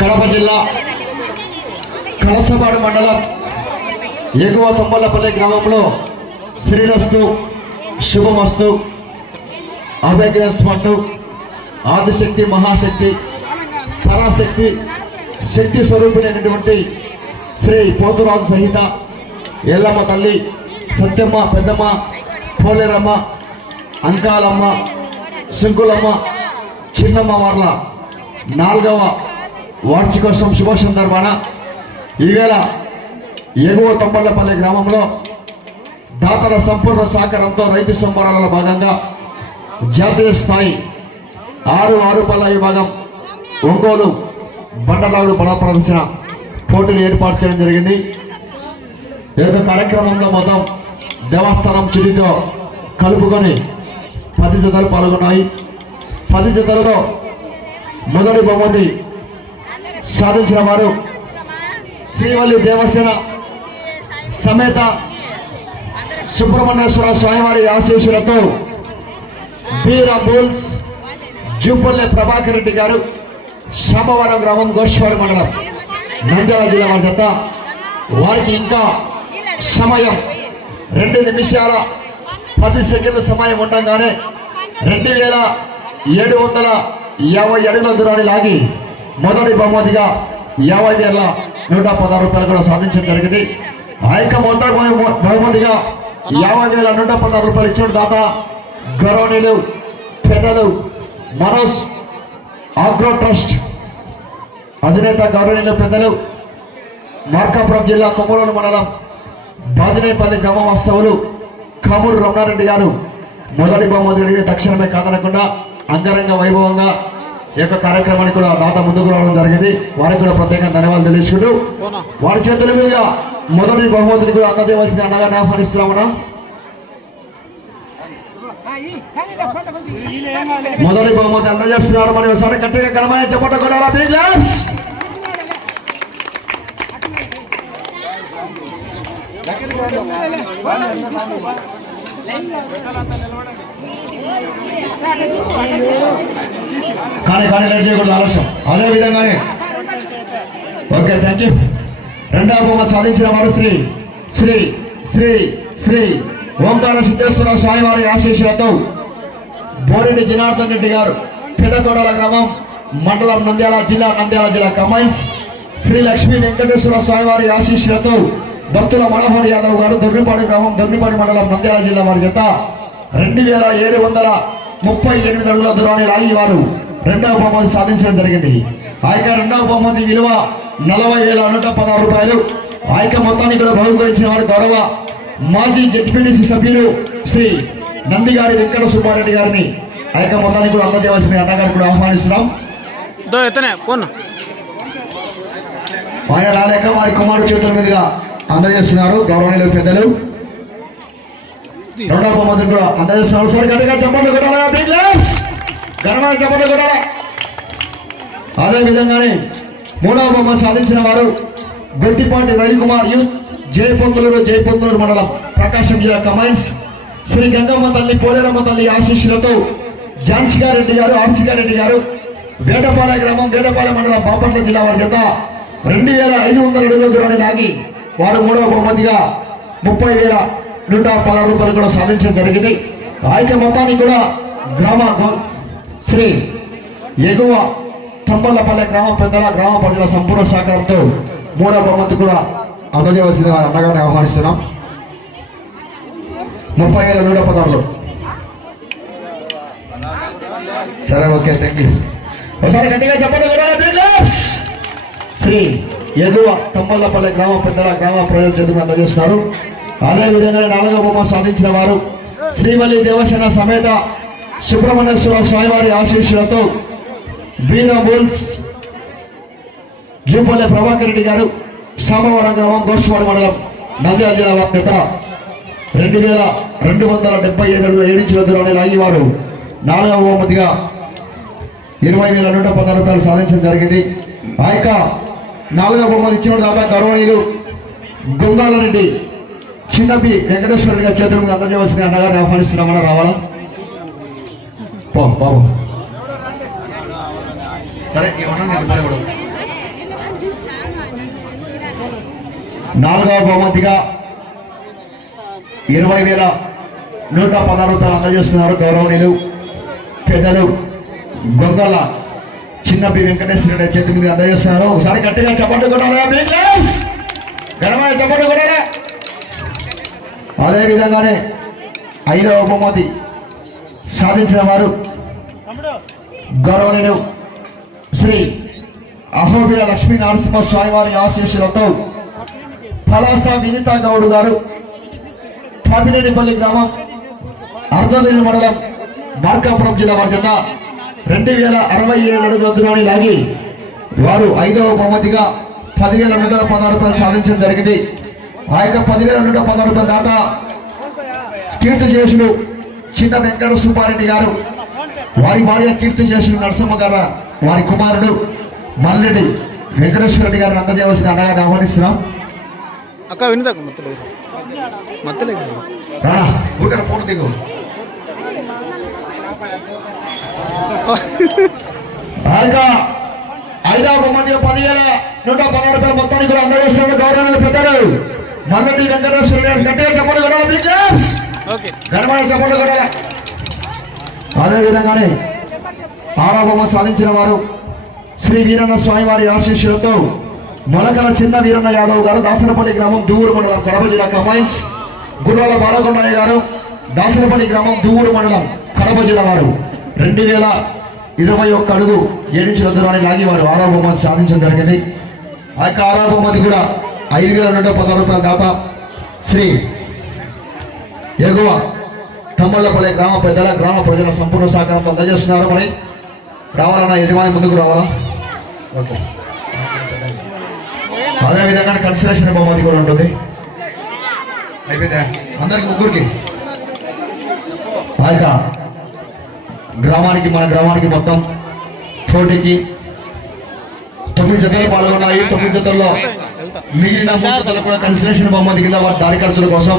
కడప జిల్లా కలసపాడు మండలం ఎగువ తొమ్మలపల్లి గ్రామంలో శ్రీరస్తు శుభమస్తు అభయస్మట్టు ఆదిశక్తి మహాశక్తి పరాశక్తి శక్తి స్వరూపిణైనటువంటి శ్రీ పోతురాజు సహిత ఎల్లమ్మ తల్లి సత్యమ్మ పెద్దమ్మ పోలేరమ్మ అంకాలమ్మ శంకులమ్మ చిన్నమ్మ వార్ల 4వ వార్షికోత్సవం శుభ సందర్భాన ఈవేళ ఎగువ తొమ్మలపల్లి గ్రామంలో దాతల సంపూర్ణ సహకారంతో రైతు సంబరాలలో భాగంగా జాతీయ స్థాయి 6 పళ్ళ విభాగం ఒంగోలు బండలాడు బల ప్రదర్శన పోటీలు ఏర్పాటు చేయడం జరిగింది. ఈ యొక్క కార్యక్రమంలో మొత్తం దేవస్థానం చిరితో కలుపుకొని 10 జతలు పాల్గొన్నాయి. 10 జతలలో మొదటి బహుమతి సాధించిన వారు శ్రీవల్లి దేవసేన సమేత సుబ్రహ్మణ్యేశ్వర స్వామివారి ఆశీస్సులతో బీరా బుల్స్ జూపల్లె ప్రభాకర్ రెడ్డి గారు సోమవారం గ్రామం గోష్వాడ మండలం నంద్యాల జిల్లా వారి జత. వారికి ఇంకా సమయం 2 నిమిషాల 10 సెకండ్ల సమయం ఉండగానే 2750 అడుగుల దూరాన్ని లాగి మొదటి బహుమతిగా 50,116 రూపాయలు కూడా సాధించడం జరిగింది. ఆ యొక్క మొదటి బహుమతిగా 50,116 రూపాయలు ఇచ్చిన దాత గౌరవనీయులు పెద్దలు మనోజ్ ఆగ్రో ట్రస్ట్ అధినేత గౌరవనీయులు పెద్దలు మార్కాపురం జిల్లా కొమ్మరోలు మండలం బాదినేపల్లి గ్రామ వాస్తవులు కామూరు రమణారెడ్డి గారు మొదటి బహుమతి అడిగితే తక్షణమే కాదనకుండా అంగరంగ వైభవంగా ఈ యొక్క కార్యక్రమానికి కూడా దాత ముందుకు రావడం జరిగింది. వారికి కూడా ప్రత్యేకంగా ధన్యవాదాలు తెలుసుకుంటూ వారి చేతుల మీదుగా మొదటి బహుమతిని కూడా అందజేయవలసిన అన్నగారిని ఆహ్వానిస్తున్నామన్నా. మొదటి బహుమతి అందజేస్తున్నారు. మరి ఒకసారి గట్టిగా ఘనమైన చప్పట కొట్టాలా? Big claps. కానీ లేట్ చేయకూడదు, ఆలస్యం. అదే విధంగానే ఓకే, థ్యాంక్ యూ. రెండవ బహుమతి సాధించిన వారు శ్రీ శ్రీ శ్రీ శ్రీ ఓంకార సిద్ధేశ్వర స్వామివారి ఆశీస్సులతో బోరెడ్డి జనార్దన్ రెడ్డి గారు పెదకోడల గ్రామం మండలం నంద్యాల జిల్లా కమైన్స్ శ్రీ లక్ష్మీ వెంకటేశ్వర స్వామివారి ఆశీస్సులతో భక్తుల మనోహర్ యాదవ్ గారు దొర్నిపాడు గ్రామం దొర్నిపాడు మండలం నంద్యాల జిల్లా వారి జత 2738 అడుగుల దూరాన్ని లాగి వారు రెండవ బహుమతి సాధించడం జరిగింది. ఆ యొక్క రెండవ బహుమతి విలువ 40,116 రూపాయలు. ఆ యొక్క మొత్తాన్ని కూడా బహుకరించిన వారు గౌరవ మాజీ జెడ్పీటీసీ సభ్యులు శ్రీ నందిగారి వెంకట సుబ్బారెడ్డి గారిని ఆ యొక్క మొత్తాన్ని కూడా అందజేయవలసిన అన్నగారు కూడా ఆహ్వానిస్తున్నాం. ఆయన రాలేక వారి కుమారుడు చేతుల మీదుగా అందజేస్తున్నారు గౌరవనీయులు పెద్దలు. రెండవ బహుమతిని కూడా అందజేస్తున్నారు. సార్ గట్టిగా చప్పట్లు కొట్టాలా? Big claps. ఘనమైన చప్పట్లు కొట్టాలా? అదే విధంగానే మూడవ బహుమతి సాధించిన వారు గొట్టిపాటి రవికుమార్ యూత్ జయపొందులూరు మండలం ప్రకాశం జిల్లా కమైన్స్ శ్రీ గంగమ్మ తల్లి పోలేరమ్మ తల్లి ఆశీస్సులతో జాన్సిగారెడ్డి గారు ఆర్సిగారెడ్డి గారు వేటపాలెం గ్రామం వేటపాలెం మండలం బాపట్ల జిల్లా వారి జత 2,500 అడుగుల దూరాన్ని లాగి వారు మూడవ బహుమతిగా 30,116 రూపాయలు కూడా సాధించడం జరిగింది. ఆ యొక్క మొత్తాన్ని కూడా శ్రీ ఎగువ తొమ్మలపల్లి గ్రామ పెద్దల గ్రామ ప్రజల సంపూర్ణ సహకారంతో మూడవ బహుమతి కూడా అందజేయవలసిన అన్నగారిని ఆహ్వానిస్తున్నాం. 30,116. సరే, ఓకే, థ్యాంక్ యూ. ఒకసారి గట్టిగా చెప్పండి. శ్రీ ఎగువ తొమ్మలపల్లి గ్రామ పెద్దల గ్రామ ప్రజల చేతులు అందజేస్తున్నారు. అదేవిధంగా 4వ బహుమతి సాధించిన వారు శ్రీవల్లి దేవసేన సమేత సుబ్రహ్మణ్యేశ్వర స్వామివారి ఆశీస్సులతో బీరా బుల్స్ జూపల్లె ప్రభాకర్ రెడ్డి గారు సోమవారం గ్రామం గోష్వాడ మండలం నంద్యాల జిల్లా వారి జత 2,275 అడుగుల 7 ఇంచుల దూరాన్ని లాగి వారు 4వ బహుమతిగా 20,116 రూపాయలు సాధించడం జరిగింది. ఆ యొక్క 4వ బహుమతి ఇచ్చిన దాదా గౌరవనీయులు గొంగాలరెడ్డి చిన్నపి వెంకటేశ్వర రెడ్డి గారి చేతుల మీద అందజేయవలసిన అన్నగారిని ఆహ్వానిస్తున్నామని రావాలా? బాబు సరే, 4వ బహుమతిగా 20,116 రూపాయలు అందజేస్తున్నారు గౌరవనీయులు పెద్దలు గొంగళ్ళ చిన్న పి వెంకటేశ్వర రెడ్డి చేతి మీద అందజేస్తున్నారు. ఒకసారి గట్టిగా చప్పట్లు కొట్టాలి, ఘనమైన చప్పట్లు కొట్టాలి. అదే విధంగానే 5వ బహుమతి సాధించిన వారు గౌరవనీయులు శ్రీ అహోబిల లక్ష్మీ నరసింహ స్వామి వారి ఆశీస్సులతో పలాస వినితా గౌడ్ గారు, పాపినేనిపల్లి గ్రామం, అర్ధవేలు మండలం, మార్కాపురం జిల్లా వారి జత 2,067 అడుగుల దూరాన్ని లాగి వారు 5వ బహుమతిగా 10,116 రూపాయలు సాధించడం జరిగింది. ఆ యొక్క 10,116 రూపాయల దాత కీర్తి చేసులు చిన్న వెంకట సుబ్బారెడ్డి గారు, వారి భార్య కీర్తి చేసులు నరసింహ గారు, వారి కుమారుడు మల్లెడ్డి వెంకటేశ్వర రెడ్డి గారిని అందజేయవలసిన అన్నగారిని ఆహ్వానిస్తున్నాం. అక్క వినదాక మత్తలేదు రాణా ఊరికైనా ఫోన్ దిగు. ఆ యొక్క 5వ బహుమతి 10,116 రూపాయలు మొత్తానికి కూడా అందజేస్తున్న గౌరవనీయులు పెద్దలు మల్లెడ్డి వెంకటేశ్వర గారు గట్టిగా చప్పట్లు కొట్టాలి, ఘనమైన చప్పట్లు కొట్టాలి. అదేవిధంగానే 6వ బహుమతి సాధించిన వారు శ్రీ వీరన్న స్వామి వారి ఆశీస్సులతో మొలకల చిన్న వీరన్న యాదవ్ గారు, దాసరపల్లి గ్రామం, దువ్వూరు మండలం, కడప జిల్లా కంబైన్స్. గుర్రాల బాలకొండయ్య గారు, దాసరపల్లి గ్రామం, దువ్వూరు మండలం, కడప జిల్లా వారు 2,021 అడుగు 7 ఇంచుల దూరాన్ని లాగి వారు 6వ బహుమతి సాధించడం జరిగింది. ఆ యొక్క 6వ బహుమతి కూడా 5,116 రూపాయల దాత శ్రీ ఎగువ తమ్మళ్లపల్లి గ్రామ పెద్దల గ్రామ ప్రజల సంపూర్ణ సహకారంతో అందజేస్తున్నారు. మరి రావాలన్నా యజమాని ముందుకు రావాలా? ఓకే. అదేవిధంగా కన్సిడరేషన్ బహుమతి కూడా ఉంటుంది. అయిపోయిందా అందరికి ముగ్గురికి? ఆ యొక్క మన గ్రామానికి మొత్తం పోటీకి 9 జతలు పాల్గొన్నాయి. 9 జతల్లో మిగిలిన 3 జతలు కూడా కన్సిడరేషన్ బహుమతి కింద వారి దారి ఖర్చుల కోసం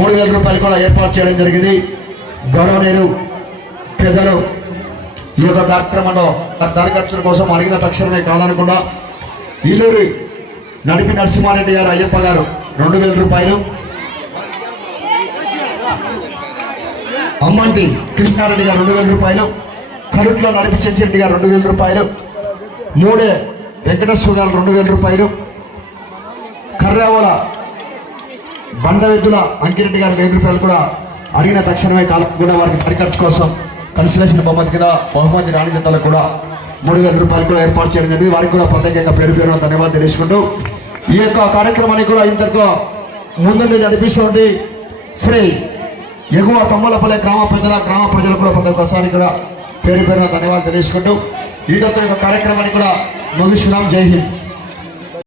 3,000 రూపాయలు కూడా ఏర్పాటు చేయడం జరిగింది. గౌరవనీయులు పెద్దలు ఈ యొక్క కార్యక్రమంలో దారి ఖర్చుల కోసం అడిగిన తక్షణమే కాదనకుండా ఈలూరి నడిపి నరసింహారెడ్డి గారు, అయ్యప్ప గారు 2,000 రూపాయలు, అమ్మంటి కృష్ణారెడ్డి గారు 2,000 రూపాయలు, కరుట్లో నడిపి చెంచిరెడ్డి గారు 2,000 రూపాయలు, మూడే వెంకటేశ్వర గారు 2,000 రూపాయలు, కర్రావల బండవెద్దుల అంకిరెడ్డి గారు 1,000 రూపాయలు కూడా అడిగిన తక్షణమే కాలం కూడా వారికి దారి ఖర్చు కోసం కన్సిలేషన్ బహుమతి కింద బహుమతి రాణి జతలకు కూడా 3,000 రూపాయలు కూడా ఏర్పాటు చేయడం జరిగింది. వారికి కూడా ప్రత్యేకంగా పేరు ధన్యవాదాలు తెలుసుకుంటూ ఈ యొక్క కార్యక్రమాన్ని కూడా ఇంతకు ముందుండి నడిపిస్తుంది శ్రీ ఎగువ తమ్మలపల్లి గ్రామ పెద్దల గ్రామ ప్రజలు కూడా ప్రతి ఒక్కసారి కూడా పేరు ధన్యవాదాలు తెలుసుకుంటూ ఈ యొక్క కార్యక్రమాన్ని కూడా ముగిస్తున్నాం. జై హింద్.